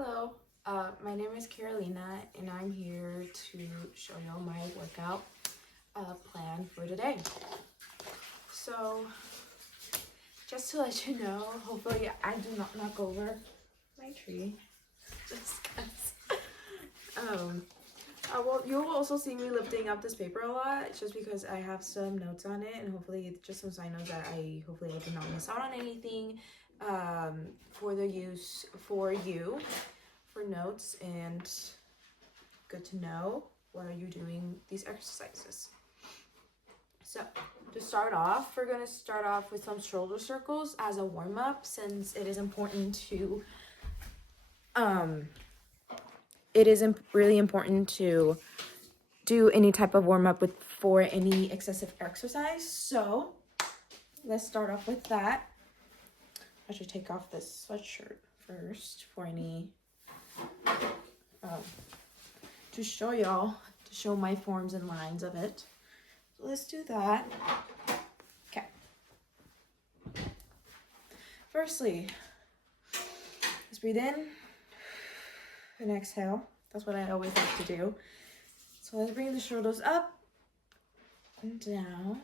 Hello, my name is Carolina and I'm here to show y'all my workout plan for today. So, just to let you know, hopefully I do not knock over my tree. Just 'cause. Well, you will also see me lifting up this paper a lot, just because I have some notes on it, and hopefully just some sign notes that I did not miss out on anything for the use for you, for notes, and good to know what are you doing these exercises. So to start off, we're going to start off with some shoulder circles as a warm-up, since it is important to really important to do any type of warm-up for any excessive exercise. So let's start off with that. I should take off this sweatshirt first for any to show my forms and lines of it. So let's do that. Okay. Firstly, let's breathe in and exhale. That's what I always like to do. So let's bring the shoulders up and down,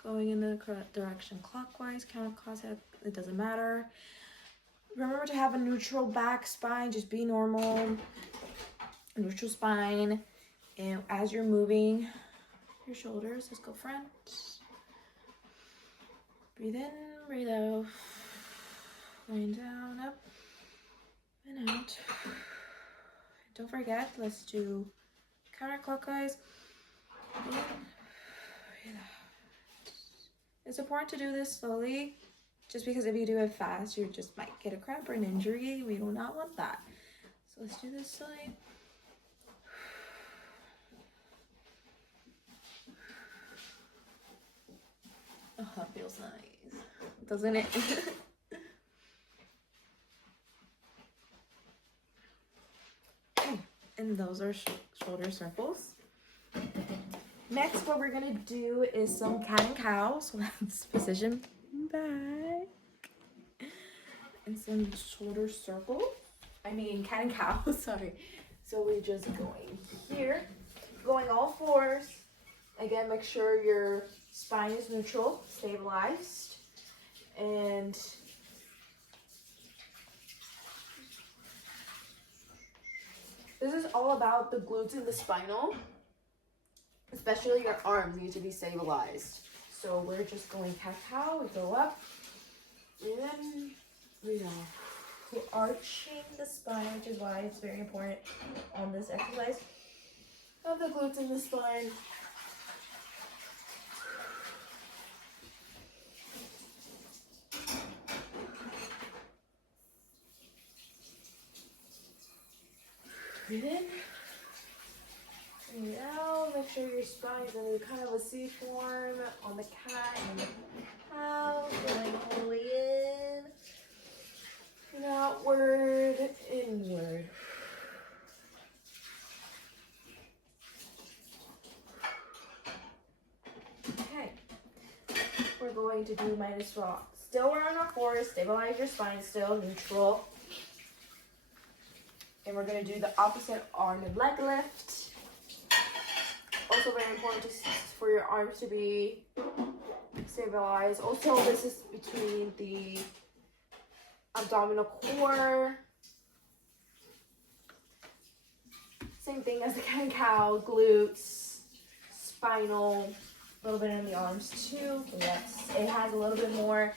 going in the correct direction clockwise, counterclockwise, it doesn't matter. Remember to have a neutral back spine, just be normal, neutral spine. And as you're moving your shoulders, let's go front. Breathe in, breathe out, going down, up, and out. Don't forget, let's do counterclockwise. Breathe in, breathe out. It's important to do this slowly, just because if you do it fast, you just might get a cramp or an injury. We do not want that. So let's do this slowly. Oh, that feels nice, doesn't it? Okay, and those are shoulder circles. Next, what we're gonna do is some cat and cow. So let's position back and some shoulder circles. Cat and cow. Sorry. So we're just going here, going all fours. Again, make sure your spine is neutral, stabilized, and this is all about the glutes and the spinal. Especially your arms need to be stabilized. So we're just going cat-cow. We go up, breathe in, breathe out. We're arching the spine, which is why it's very important on this exercise of the glutes and the spine. Breathe in. Breathe out. Make sure your spine is in kind of a C form on the cat and the cow. Going all the way in and outward, inward. Okay. We're going to do minus rock. Still we're on our fours. Stabilize your spine. Still neutral. And we're going to do the opposite arm and leg lift. Also very important for your arms to be stabilized. Also, this is between the abdominal core. Same thing as the cat and cow, glutes, spinal, a little bit in the arms too. Yes, it has a little bit more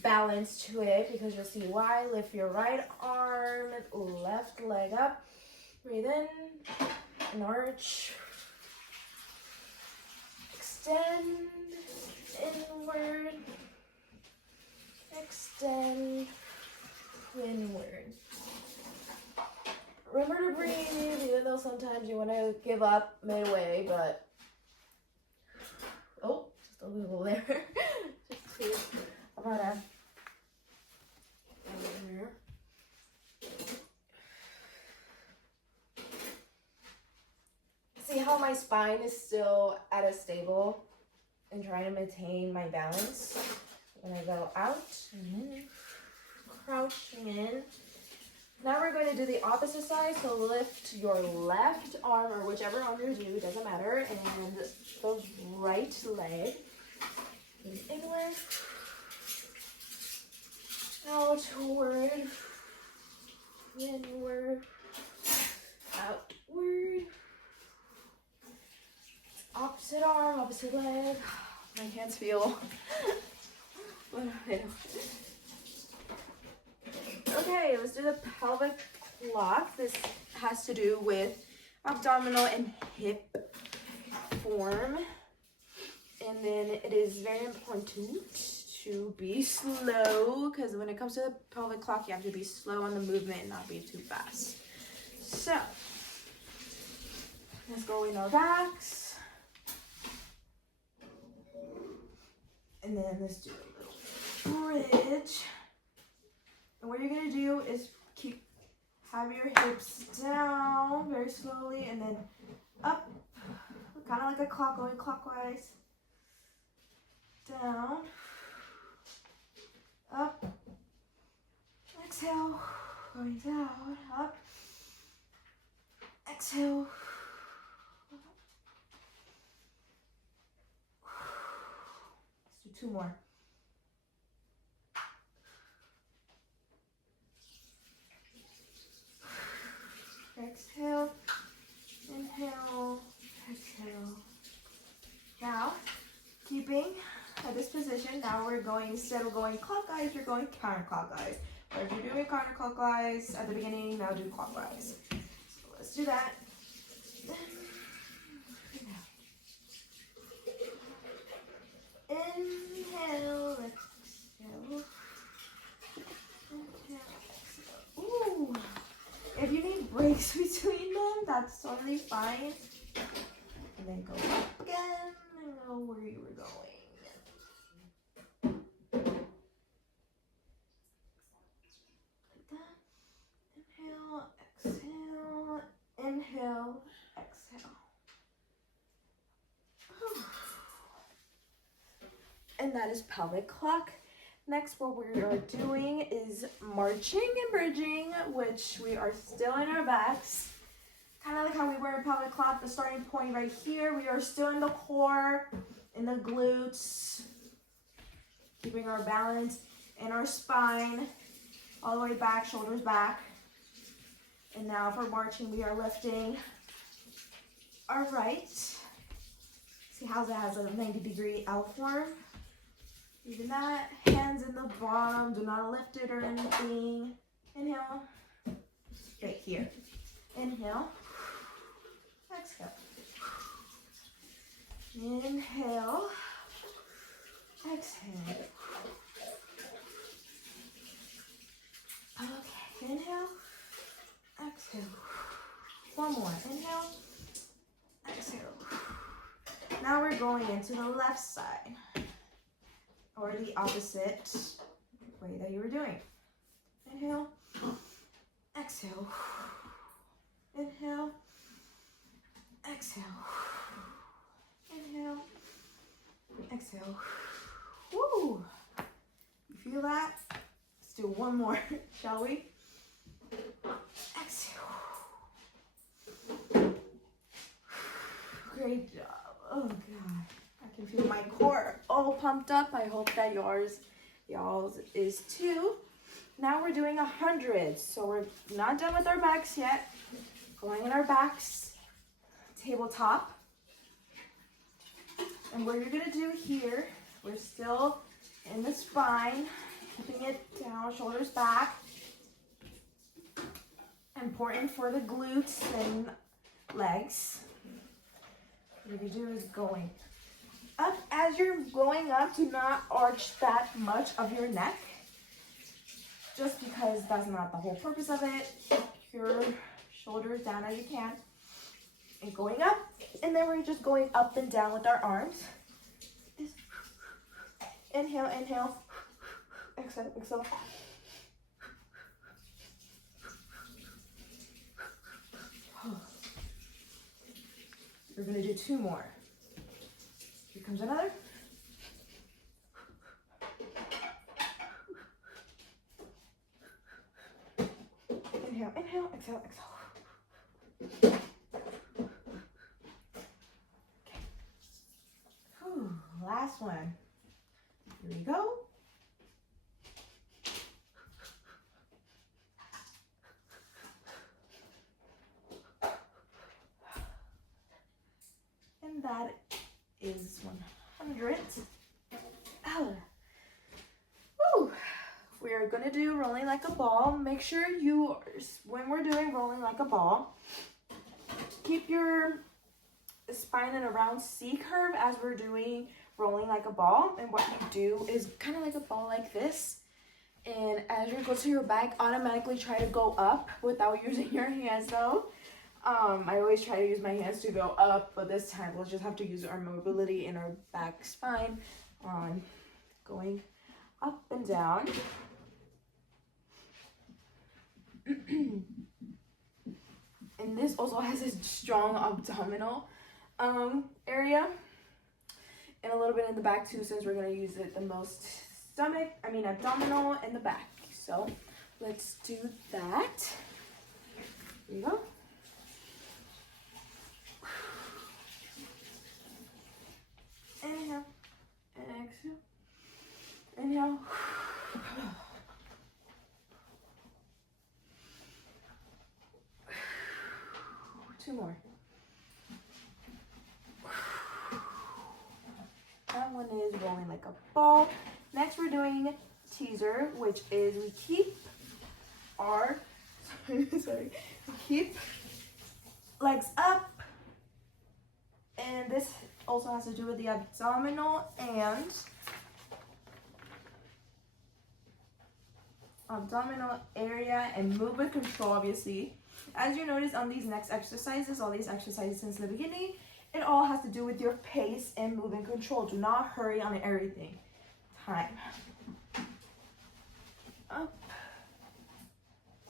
balance to it, because you'll see why. Lift your right arm, left leg up. Breathe in and arch. Extend inward. Extend inward. Remember to breathe, even though sometimes you want to give up midway, but just a little there. Just to about a here. See how my spine is still at a stable and trying to maintain my balance when I go out and then crouching in. Now we're going gonna do the opposite side. So lift your left arm or whichever arm you do, doesn't matter. And the right leg inward, outward, inward, outward. Opposite arm, opposite leg. My hands feel. Okay, let's do the pelvic clock. This has to do with abdominal and hip form. And then it is very important to be slow, because when it comes to the pelvic clock, you have to be slow on the movement and not be too fast. So, let's go in our backs. And then let's do a little bridge. And what you're gonna do is have your hips down very slowly and then up, kind of like a clock going clockwise. Down, up, exhale, going down, up, exhale. Let's do 2 more. Exhale, inhale, exhale. Now, keeping at this position, now we're going, instead of going clockwise, you're going counterclockwise. Or if you're doing counterclockwise at the beginning, now do clockwise. So let's do that. Inhale, exhale. Inhale, exhale. Ooh. If you need breaks between them, that's totally fine. And then go up again and go where you were going. Like that. Inhale, exhale, inhale, exhale. And that is pelvic clock. Next, what we are doing is marching and bridging, which we are still in our backs. Kind of like how we were in pelvic clock, the starting point right here. We are still in the core, in the glutes, keeping our balance in our spine, all the way back, shoulders back. And now for marching, we are lifting our right. See how that has a 90-degree L form? Even that, hands in the bottom, do not lift it or anything. Inhale, right here. Inhale, exhale. Inhale, exhale. Okay, inhale, exhale. 1 more, inhale, exhale. Now we're going into the left side, or the opposite way that you were doing. Inhale, exhale. Inhale, exhale. Inhale, exhale. Woo! You feel that? Let's do 1 more, shall we? Exhale. Great job. Oh God. I can feel my core all pumped up. I hope that y'all's is too. Now we're doing 100. So we're not done with our backs yet. Going in our backs, tabletop. And what you're gonna do here, we're still in the spine, keeping it down, shoulders back. Important for the glutes and legs. What you do is going up. As you're going up, do not arch that much of your neck, just because that's not the whole purpose of it. Keep your shoulders down as you can, and going up, and then we're just going up and down with our arms. Inhale, inhale, exhale, exhale. We're gonna do 2 more. Here comes another. Inhale, inhale, exhale, exhale. Okay. Whew, last one. Here we go. And that is 100. Woo. We are gonna do rolling like a ball. Make sure when we're doing rolling like a ball, keep your spine in a round C curve as we're doing rolling like a ball. And what you do is kind of like a ball like this. And as you go to your back, automatically try to go up without using your hands though. I always try to use my hands to go up, but this time we'll just have to use our mobility in our back spine on going up and down. And this also has a strong abdominal area and a little bit in the back too, since we're going to use it the most abdominal and the back. So let's do that. Here you go. Inhale, exhale, inhale. 2 more. That one is rolling like a ball. Next we're doing teaser, which is we keep our, keep legs up. And this also has to do with the abdominal area and move with control, obviously. As you notice on these next exercises, all these exercises since the beginning, it all has to do with your pace and move and control. Do not hurry on everything. Time. Up.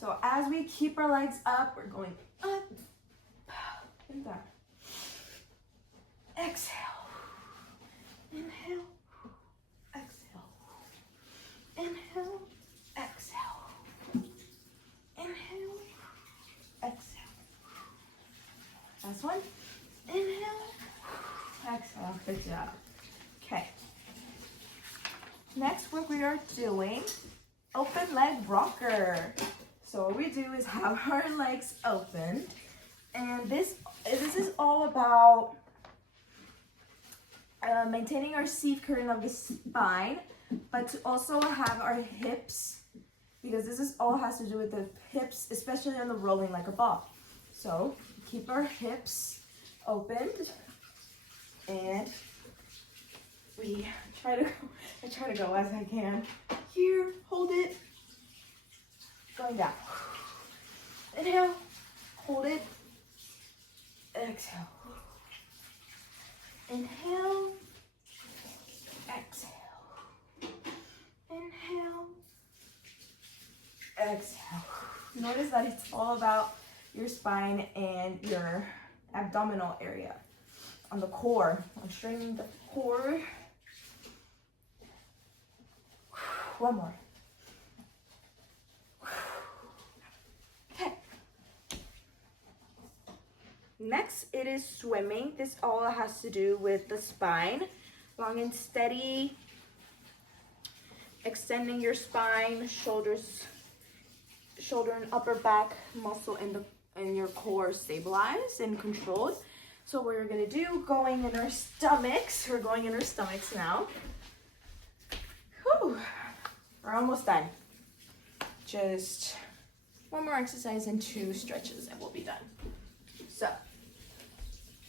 So as we keep our legs up, we're going up and down. Exhale. Inhale. Exhale. Inhale. Exhale. Inhale. Exhale. Last one. Inhale. Exhale. Good job. Okay. Next, what we are doing, open leg rocker. So what we do is have our legs open, and this is all about maintaining our seat curve of the spine, but to also have our hips, because this is all has to do with the hips, especially on the rolling like a ball. So keep our hips opened, and I try to go as I can. Here, hold it, going down. Inhale, hold it, exhale. Inhale, exhale. Inhale, exhale. Notice that it's all about your spine and your abdominal area. On the core, I'm straightening the core. One more. Okay. Next, it is swimming. This all has to do with the spine. Long and steady. Extending your spine, shoulder and upper back muscle in your core stabilized and controlled. So what we're gonna do, going in our stomachs. We're going in our stomachs now. Whew. We're almost done. Just one more exercise and 2 stretches and we'll be done. So,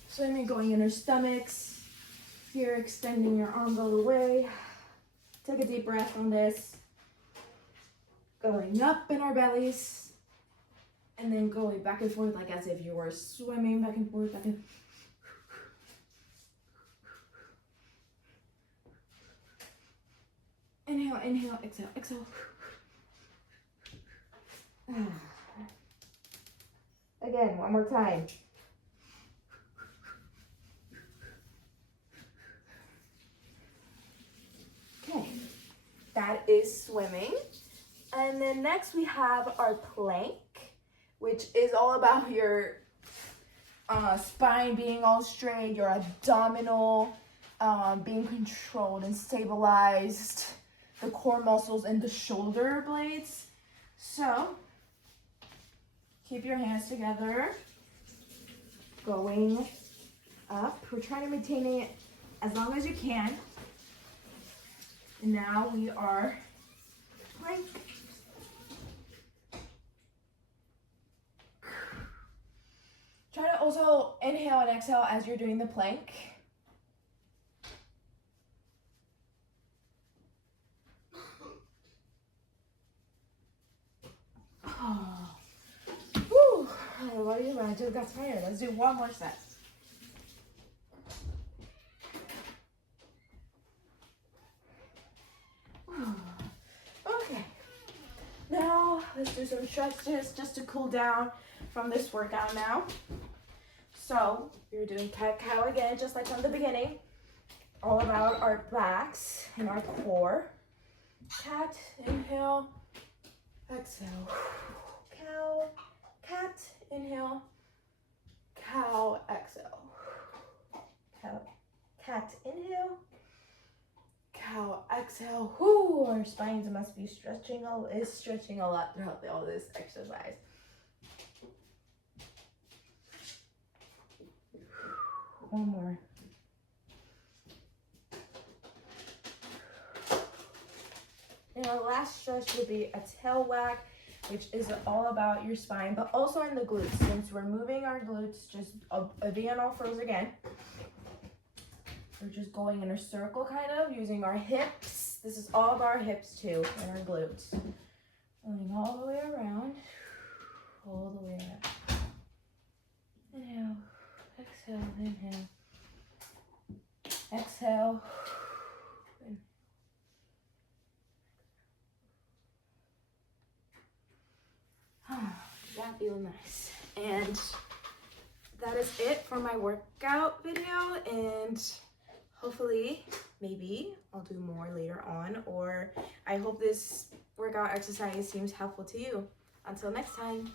swimming, going in our stomachs. Here, extending your arms all the way. Take a deep breath on this. Going up in our bellies. And then going back and forth like as if you were swimming back and forth, back and forth. Inhale, inhale, exhale, exhale. Again, one more time. Okay, that is swimming. And then next we have our plank. which is all about your spine being all straight, your abdominal being controlled and stabilized, the core muscles and the shoulder blades. So keep your hands together, going up. We're trying to maintain it as long as you can. And now we are plank. Try to also inhale and exhale as you're doing the plank. Oh. Whew. What do you want? I just got tired. Let's do one more set. Okay. Now let's do some stretches just to cool down from this workout now. So you're doing cat-cow again, just like from the beginning. All about our backs and our core. Cat, inhale, exhale. Cow, cat, inhale, cow, exhale. Cow, cat, inhale, cow, exhale. Whoo, our spines must be stretching a lot throughout all this exercise. One more. And our last stretch would be a tail wag, which is all about your spine, but also in the glutes. Since we're moving our glutes, just a V on all fours again. We're just going in a circle, kind of, using our hips. This is all about our hips, too, and our glutes. Going all the way around. All the way around. Inhale. Exhale. Inhale. Exhale. That feels nice. And that is it for my workout video, and hopefully maybe I'll do more later on, or I hope this workout exercise seems helpful to you. Until next time.